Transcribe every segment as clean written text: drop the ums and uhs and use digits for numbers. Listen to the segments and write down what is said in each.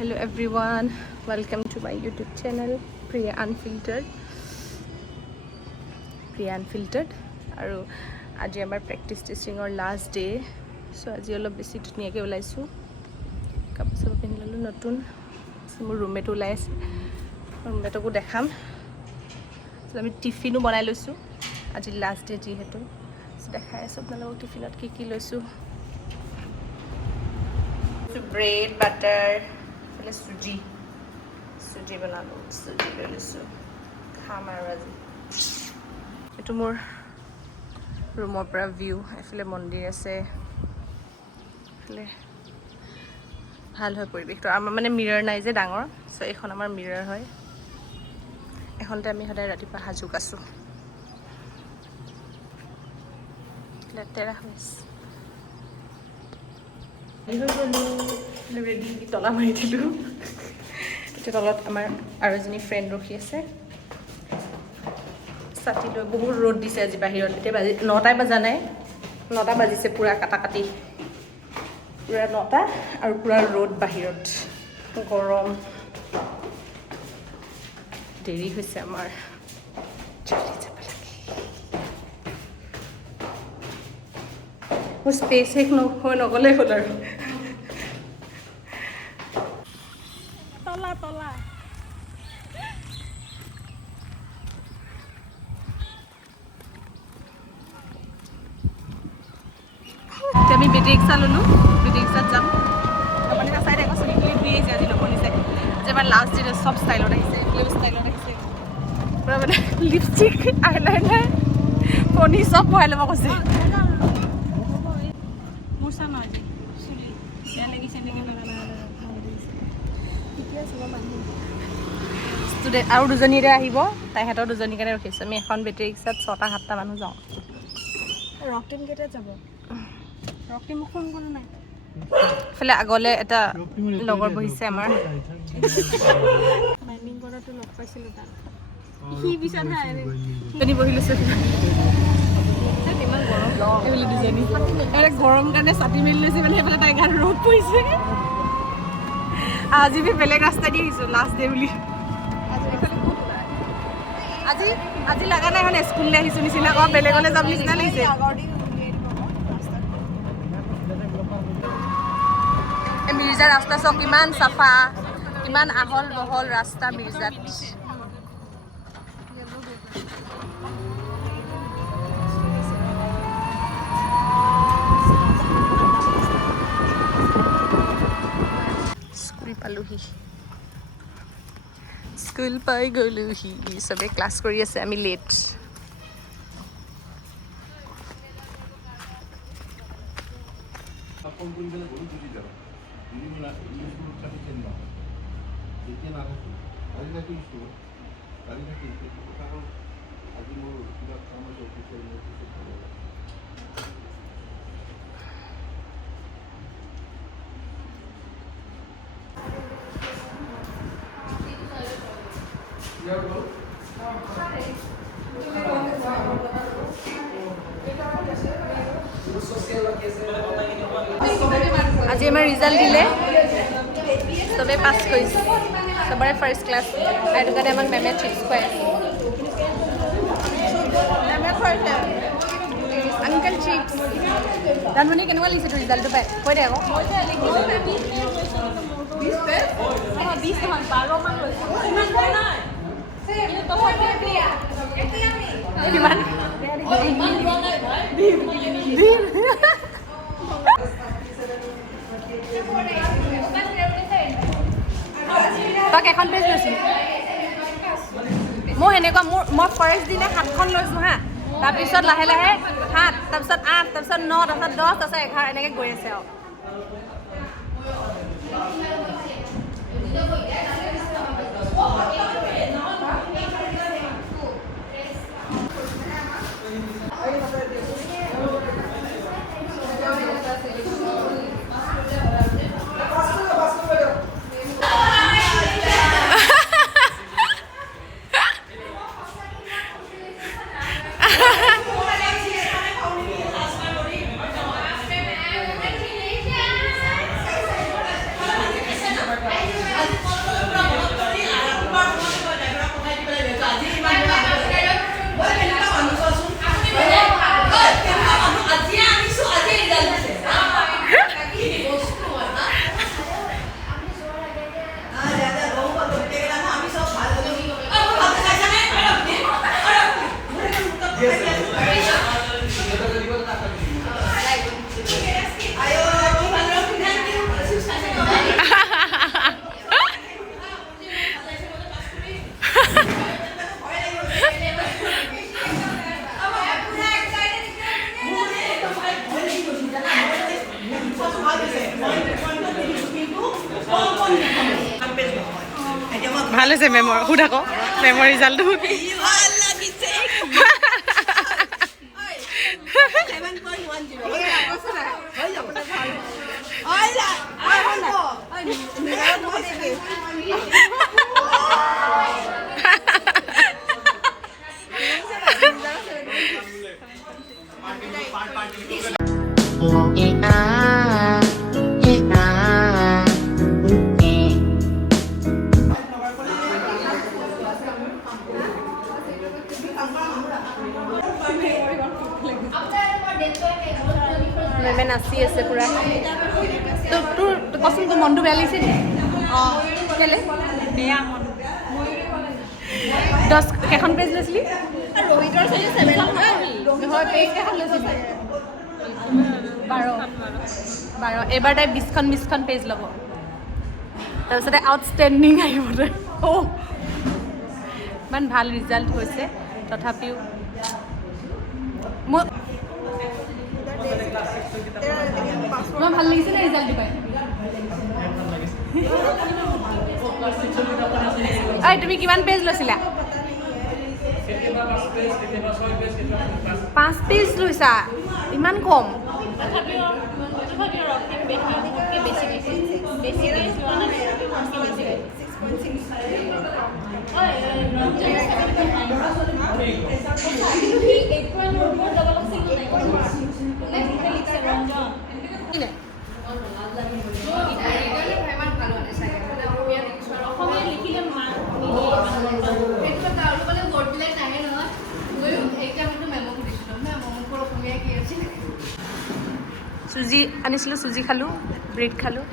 Hello everyone, welcome to my YouTube channel Priya Unfiltered আৰু আজি আমাৰ প্ৰেক্টিছ টিচিঙৰ লাষ্ট ডে সো আজি অলপ বেছি ধুনীয়াকৈ ওলাইছোঁ কাপোৰ চাপোৰ পিন্ধি ল'লোঁ নতুন মোৰ ৰুমমেট ওলাই আছে ৰুমমেটকো দেখাম আমি টিফিনো বনাই লৈছোঁ আজি লাষ্ট ডে যিহেতু দেখাই আছোঁ আপোনালোকক টিফিনত কি লৈছোঁ ব্ৰেড বাটাৰ চুজি বনালোঁ চুজি লৈ লৈছোঁ খাম আৰু আজি এইটো মোৰ ৰুমৰ পৰা ভিউ এফালে মন্দিৰ আছে এফালে ভাল হয় পৰিৱেশটো আমাৰ মানে মিৰৰ নাই যে ডাঙৰ চ' এইখন আমাৰ মিৰৰ হয় এখনতে আমি সদায় ৰাতিপুৱা সাজু কাছোঁ লেতেৰা হৈছে ৰেডি তলা মাৰি দিলোঁ এতিয়া তলত আমাৰ আৰু এজনী ফ্ৰেণ্ড ৰখি আছে ছাতি লৈ বহুত ৰ'দ দিছে আজি বাহিৰত এতিয়া বাজি 9টাই বজা নাই 9টা বাজিছে পূৰা কাটি পূৰা 9টা আৰু পূৰা ৰ'দ বাহিৰত গৰম দেৰি হৈছে আমাৰ জলদি যাব লাগে মোৰ স্পেচ শেষ হৈ নগ'লেই হ'ল আৰু তলা আমি বেটেৰী ৰিক্সা ল'লোঁ বেটেৰী ৰিক্সাত যাম আপুনি চাই দেখোন চুলি ফুলি আহিছে আজি নকনিছে যে এবাৰ লাষ্ট ডে চব ষ্টাইলত আহিছে ব্লু ষ্টাইলত আহিছে পূৰা মানে লিপষ্টিক আইলাইনাৰ কণী চব ভৰাই ল'ব কৈছে মোৰ চা নহয় চুলি বেয়া লাগিছে নেকি ষ্টুডেণ্ট আৰু দুজনীৰে আহিব তাইহঁতৰ দুজনীৰ কাৰণে ৰখিছোঁ আমি এখন বেটেৰী ৰিক্সাত 6টা 7টা মানুহ যাওঁ ৰক্তিম কেতিয়া যাব ৰক্তিম ফোন কৰা নাই এফালে আগলৈ এটা লগৰ বহিছে আমাৰ বাইণ্ডিং কৰাটো লগ পাইছিলোঁ তাক সি বিচাৰে দুজনী বহি লৈছে ইমান গৰম এইফালে দুজনী গৰম কাৰণে ছাতি মেলি লৈছে মানে সেইফালে তাই গাত ৰ'দ পৰিছে আজি আমি বেলেগ ৰাস্তা দি আহিছোঁ লাষ্ট ডে বুলি আজি লগা নাই এখন স্কুললৈ আহিছোঁ নিচিনা আকৌ বেলেগলৈ যাম নিচিনা লাগিছে মিৰ্জা ৰাস্তা চাওক কিমান চাফা কিমান আহল বহল ৰাস্তা মিৰ্জাত স্কুল পাই গ'লোহি চবে ক্লাছ কৰি আছে আমি লেট আজি আমাৰ ৰিজাল্ট দিলে চবে পাছ কৰিছে চবৰে ফাৰ্ষ্ট ক্লাছ সেইটো কাৰণে আমাক মেমে ট্ৰিক্স খুৱাই আংকল ট্ৰিক্স ৰান্ধনি কেনেকুৱা লাগিছে তোৰ ৰিজাল্টটো পাই কৈ দে আকৌ কিমান তই কেইখন পেজ লৈছোঁ মই সেনেকুৱা মই ফাৰ্ষ্ট দিনা 7খন লৈছোঁ হা তাৰপিছত লাহে 7 তাৰপিছত 8 তাৰপিছত 9 তাৰপিছত 10 তাৰপিছত 11 এনেকৈ গৈ আছে আৰু ভাল হৈছে মেমৰ সুধ আকৌ মেমৰ ৰিজাল্টটো মেমে নাচি আছে পুৰা তোৰ কচোন তোৰ মনটো বেয়া লাগিছে নি অঁ কেলে বেয়া মন 10 কেইখন পেজ লৈছিলি ৰোহিতৰ চাগে 7খন নহয় পেজ কেইখন লৈছিলি 12 এবাৰ তাই 20খন পেজ ল'ব তাৰপিছতে আউটষ্টেণ্ডিং আহিব তাই ইমান ভাল ৰিজাল্ট হৈছে তথাপিও মই ভাল লাগিছে নে ৰিজাল্টটো পাই ঐ তুমি কিমান পেজ লৈছিলা 5 পেজ লৈছা ইমান কম চুজি আনিছিলোঁ চুজি খালোঁ ব্ৰেড খালোঁ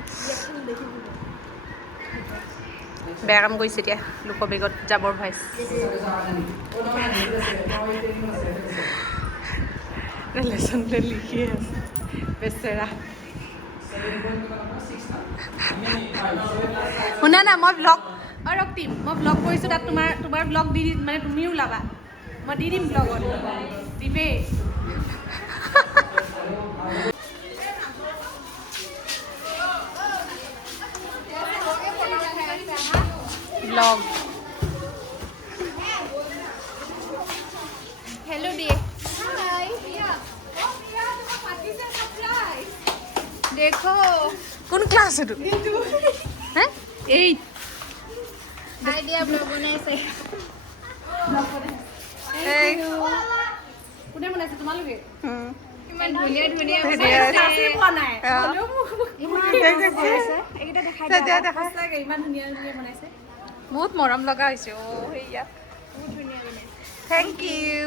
বেয়া কাম কৰিছে এতিয়া লোকৰ বেগত যাবৰ ভাইছ লেচন প্লেন লিখি আছে বেচেৰা শুনা না মই ব্লগ ৰক্তিম মই ব্লগ কৰিছোঁ তাত তোমাৰ ব্লগ দি মানে তুমিও ওলাবা মই দি দিম ব্লগত দিবেই ব্লগ हेलो डियर देखो কোন ক্লাছ এইটো হে 8 आइडिया ब्लॉग बनाइছে কোনে বনাইছে তোমালোকে ইমান ধুনীয়া ধুনীয়া ক্লাছে পোৱা নাই এইটা দেখাই সঁচাকে ইমান ধুনীয়া ধুনীয়া বনাইছে বহুত মৰম লগা হৈছে অ হেয়া বহুত ধুনীয়া বনাইছে থেংক ইউ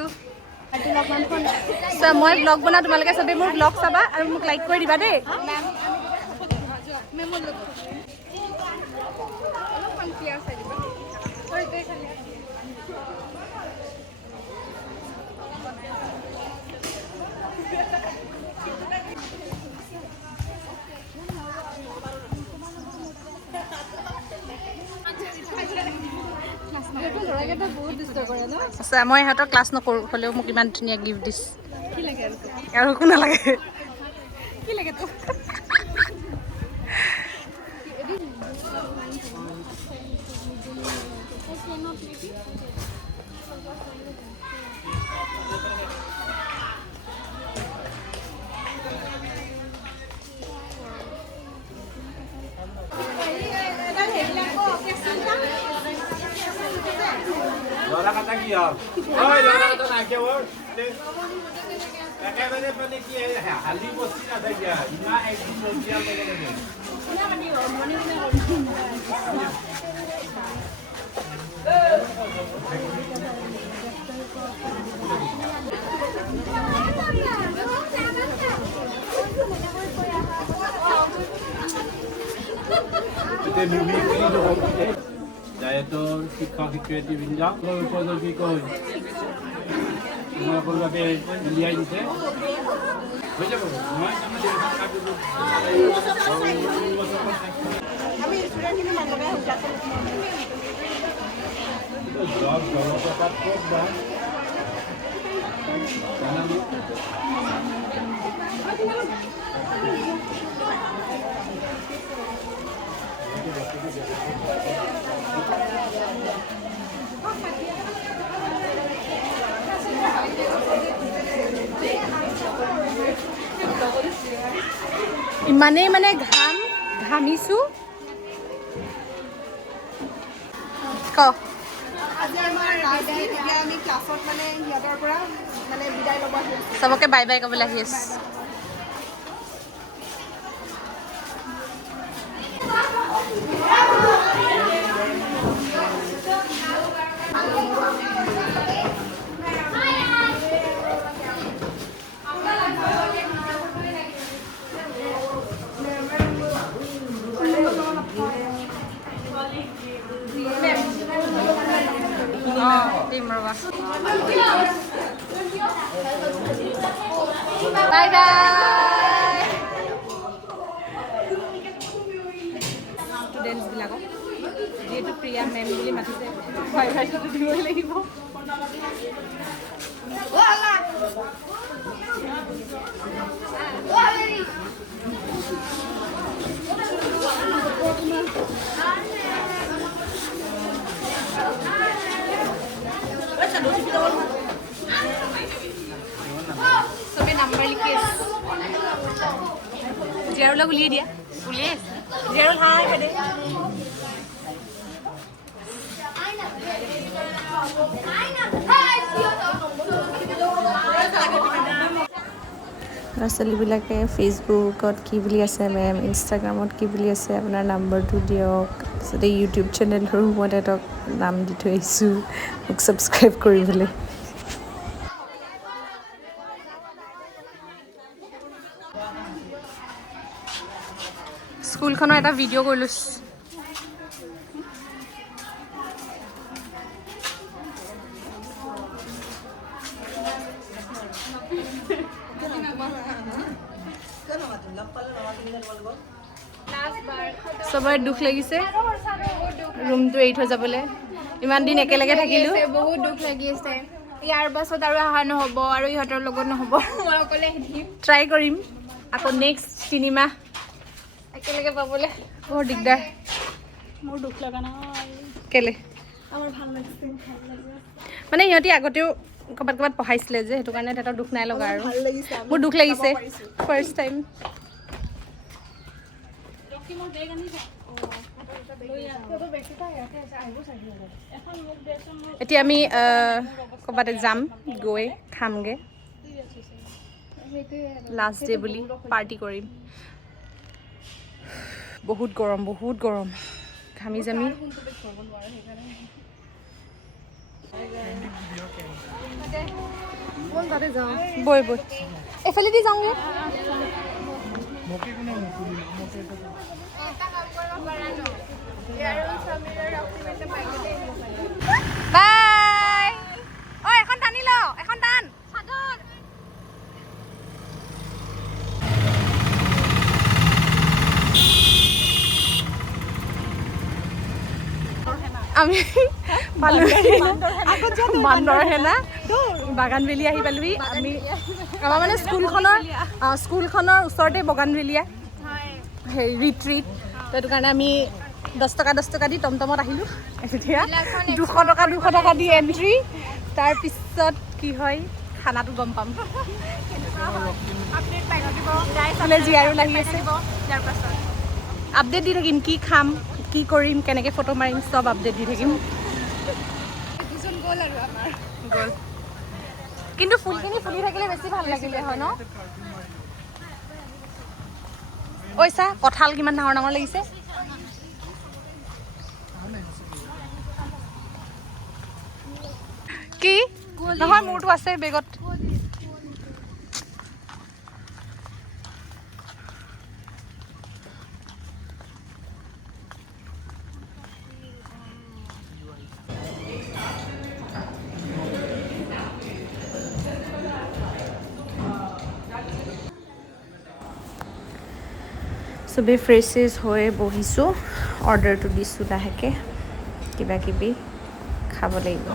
আৰু লগমান ফোন মই ব্লগ বনাওঁ তোমালোকে চবেই মোৰ ব্লগ চাবা আৰু মোক লাইক কৰি দিবা দেই মেমৰ লগত অলপমান পিয়াজ আহি দিব হয় দে খালি আচ্ছা মই ইহঁতৰ ক্লাছ নকৰোঁ হ'লেও মোক ইমান ধুনীয়া গিফ্ট দিছে কি লাগে আৰু একো নালাগে কি লাগে তো Lola kata kia. Oi, Lola kata nak kia wor. একেবারে মানে কি হালি বস্তি না থাকে ইনা একদিন বস্তিয়া লাগে লাগে এতে মিমি কি হবে যায় তো শিক্ষক শিক্ষয়িত্রী বিন্যাস উপযোগী কই তোমার পরিবারে মিলিয়ে দিতে হয়ে যাবো আমি স্টুডেন্ট কিন্তু মানুহে ক্লাছত জব জগৎ খুব বা ইমানেই মানে ঘামিছো ক আজি আমাৰ ৰাজদীপ এতিয়া আমি ক্লাছত মানে সিহঁতৰ পৰা মানে বিদায় ল'ব আহি আছোঁ। চবকে বাই বাই ক'বলৈ আহি আছো দিম ৰবা বাই বাই ষ্টুডেণ্টছবিলাকক যিহেতু প্ৰিয়া মেম বুলি মাতিছে বাই বাইটো দিবই লাগিব চবে নাম্বাৰ লিখি আছে জিয়াৰুলক উলিয়াই দিয়া উলিয়াই আছে জিয়াৰুল হাই হেদে ল'ৰা ছোৱালীবিলাকে ফেচবুকত কি বুলি আছে মেম ইনষ্টাগ্ৰামত কি বুলি আছে আপোনাৰ নাম্বাৰটো দিয়ক তাৰপিছতে ইউটিউব চেনেলৰো মই তেহেঁতক নাম দি থৈ আহিছোঁ মোক ছাবস্ক্ৰাইব কৰিবলৈ স্কুলখনৰ এটা ভিডিঅ' কৰি লৈছোঁ চবৰে দুখ লাগিছে ৰুমটো এৰি থৈ যাবলৈ ইমান দিন একেলগে থাকিলোঁ বহুত দুখ লাগি আছে ইয়াৰ পাছত আৰু অহা নহ'ব আৰু ইহঁতৰ লগত নহ'ব মই অকলে আহিম ট্ৰাই কৰিম আকৌ নেক্সট 3 মাহ একেলগে পাবলৈ বৰ দিগদাৰ মোৰ দুখ লগা নহয় কেলে আমাৰ ভাল লাগিছে মানে সিহঁতি আগতেও ক'ৰবাত পঢ়াইছিলে যে সেইটো কাৰণে তেহেঁতৰ দুখ নাই লগা আৰু ভাল লাগিছে মোৰ দুখ লাগিছে ফাৰ্ষ্ট টাইম এতিয়া আমি ক'ৰবাতে যাম গৈ খামগৈ লাষ্ট ডে বুলি পাৰ্টি কৰিম বহুত গৰম ঘামি জামি বৈ এফালেদি যাওঁগৈ বাই ঐ এখন টানি ল এখন টান আমি পালোঁ বান্দৰহেনা বাগানভেলি আহি পালোহি আমি আমাৰ মানে স্কুলখনৰ ওচৰতে বগানভেলিয়া হেৰি ৰিট্ৰিট সেইটো কাৰণে আমি 10 টকা দি টমটমত আহিলোঁ এতিয়া 200 টকা দি এণ্ট্ৰি তাৰপিছত কি হয় খানাটো গম পাম জীয়াৰো লাগি আছে আপডেট দি থাকিম কি খাম কি কৰিম কেনেকৈ ফটো মাৰিম চব আপডেট দি থাকিম গ'ল কিন্তু ফুলখিনি ফুলি থাকিলে বেছি ভাল লাগিলে হয় ন ঐ চা কঁঠাল কিমান ডাঙৰ লাগিছে কি নহয় মোৰটো আছে বেগত চবেই ফ্ৰেছ হৈ বহিছোঁ অৰ্ডাৰটো দিছোঁ লাহেকৈ কিবা কিবি খাব লাগিব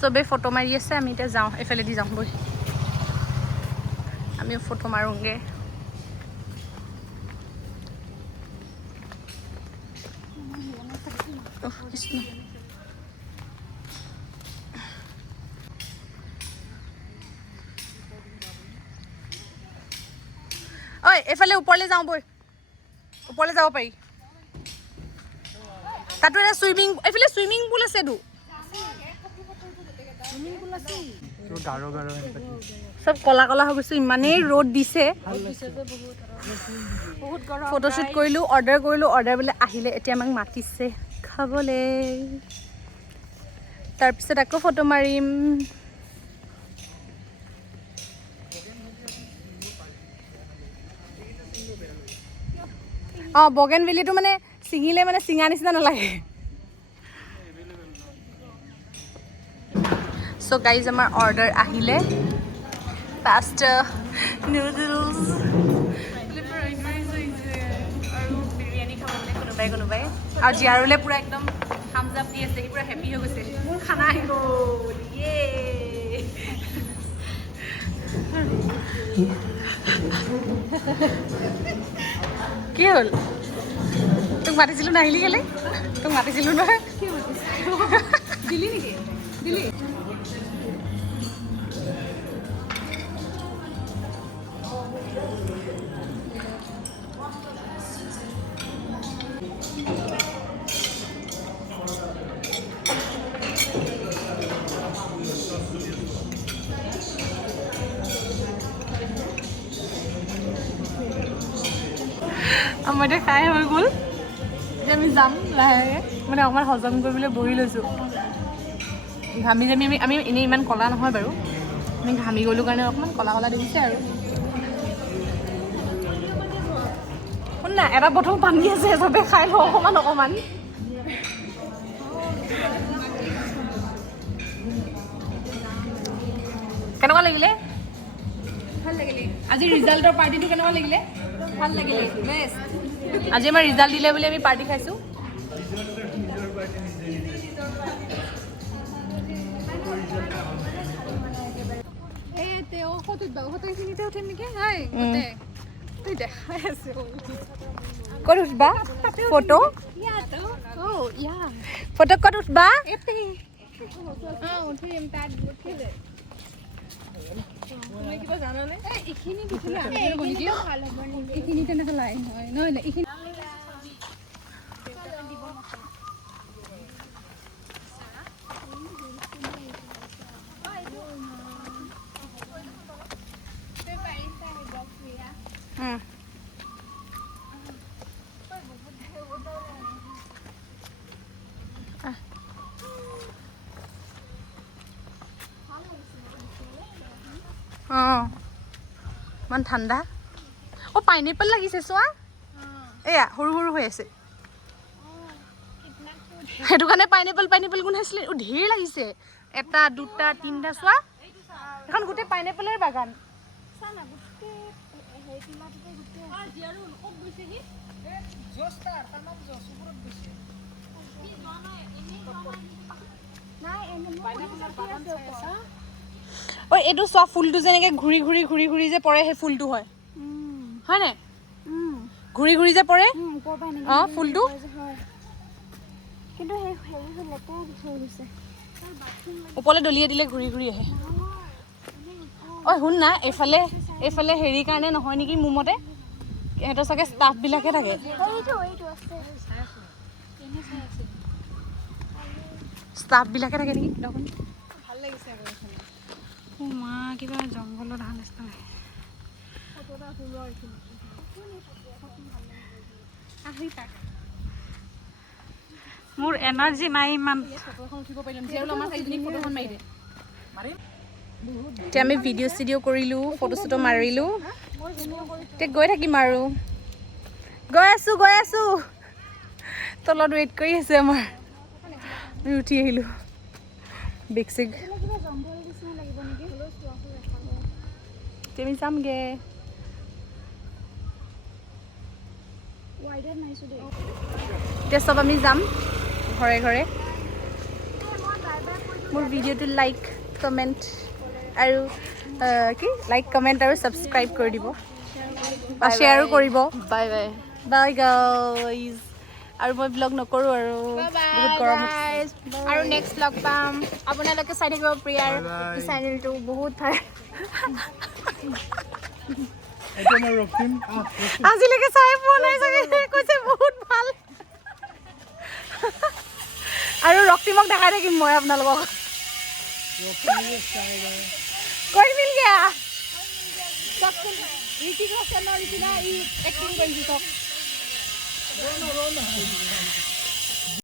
চবেই ফটো মাৰি আছে আমি এতিয়া যাওঁ এফালেদি যাওঁ বৈ আমি ফটো মাৰোঁগে। কৃষ্ণ ঐ এইফালে ওপৰলৈ যাওঁ বৈ, ওপৰলৈ যাব পাৰি। তাতো এটা চুইমিং, এইফালে চুইমিং পুল আছেতো। চব কলা কলা হৈ গৈছে, ইমানেই ৰ'দ দিছে। ফটোশ্বুট কৰিলোঁ, অৰ্ডাৰ কৰিলোঁ, অৰ্ডাৰ বোলে আহিলে। এতিয়া আমাক মাতিছে খাবলৈ, তাৰপিছত আকৌ ফটো মাৰিম। অঁ বগেনভেলিটো মানে ছিঙিলে মানে ছিঙা নিচিনা নালাগে। চ' গাইজ আমাৰ অৰ্ডাৰ আহিলে পাস্তা, নুডলছ আৰু বিৰিয়ানী খাব মানে কোনোবাই কোনোবাই। আৰু জিয়াৰুলে পূৰা একদম থামছ আপ দি আছে, সি পূৰা হেপী হৈ গৈছে, মোৰ খানা আহি গ'ল, ইয়ে। কি হ'ল? তোক মাতিছিলোঁ নাহিলি কেলে? তোক মাতিছিলোঁ নহয়। দিলি নেকি? দিলি? আমাৰ এতিয়া খাই হৈ গ'ল, এতিয়া আমি যাম লাহেকৈ, মানে অকণমান হজম কৰিবলৈ বহি লৈছোঁ। ঘামি জামি আমি এনেই ইমান ক'লা নহয় বাৰু, আমি ঘামি গ'লোঁ কাৰণে অকণমান ক'লা ক'লা দেখিছে আৰু। শুন না, এটা বটল পানী আছে, চবে খাই লওঁ অকণমান অকণমান। কেনেকুৱা লাগিলে? ভাল লাগিলে। আজি ৰিজাল্টৰ পাৰ্টিটো কেনেকুৱা লাগিলে? ভাল লাগিলে, বেষ্ট। আজি আমাৰ ৰিজাল্ট দিলে বুলি আমি পাৰ্টি খাইছোঁ। ক'ত উঠবা ফটো? ফটো ক'ত উঠবা? কিবা জানানে? এইখিনি তেনেকৈ লাইন হয় নহয়, এইখিনি অঁ ইমান ঠাণ্ডা। অঁ পাইনএপল লাগিছে চোৱা, এয়া সৰু সৰু হৈ আছে, সেইটো কাৰণে পাইনএপল পাইনএপল গোন্ধাইছিলে। অঁ ঢেৰ লাগিছে, এটা দুটা তিনিটা, চোৱা এখন গোটেই পাইনএপলৰ বাগান। ঐ এইটো চোৱা, ফুলটো যেনেকৈ ঘূৰি ঘূৰি ঘূৰি ঘূৰি যে পৰে, সেই ফুলটো হয়, হয় নাই? ঘূৰি ঘূৰি যে পৰে, অঁ ফুলটো। কিন্তু ওপৰলৈ দলিয়াই দিলে ঘূৰি ঘূৰি আহে। ঐ শুন না, এইফালে এইফালে হেৰিৰ কাৰণে নহয় নেকি মোৰ মতে, সিহঁতৰ চাগে ষ্টাফবিলাকহে থাকে। ষ্টাফবিলাকে থাকে নেকি? ভাল লাগিছে আকৌ এইফালে। অঁ মা, কিবা জংঘলৰ ধান নিচিনা লাগে। মোৰ এনাৰ্জি নাই ইমান। এতিয়া আমি ভিডিঅ' চিডিঅ' কৰিলোঁ, ফটো চটো মাৰিলোঁ, এতিয়া গৈ থাকিম আৰু। গৈ আছোঁ তলত ৱেইট কৰি আছে আমাৰ। আমি উঠি আহিলোঁ, বেগ চেগ আমি যামগে। এতিয়া চব আমি যাম ঘৰে ঘৰে। মোৰ ভিডিঅ'টো লাইক, কমেণ্ট আৰু কি লাইক কমেণ্ট আৰু ছাবস্ক্ৰাইব কৰি দিব শ্বেয়াৰো কৰিব বাই বাই বাই গাইজ আৰু মই ব্লগ নকৰোঁ আৰু বহুত গৰম আৰু নেক্সট লগ পাম আপোনালোকে চাই থাকিব প্ৰিয়াৰ চেনেলটো বহুত ভাল আজিলৈকে চাই পোৱা নাই চাগে কৈছে বহুত ভাল আৰু ৰক্তিমক দেখাই থাকিম মই আপোনালোকক কৈ মিল গয়া ঋতিক ৰোশনৰ নিচিনা ই এক্টিং কৰিছে চব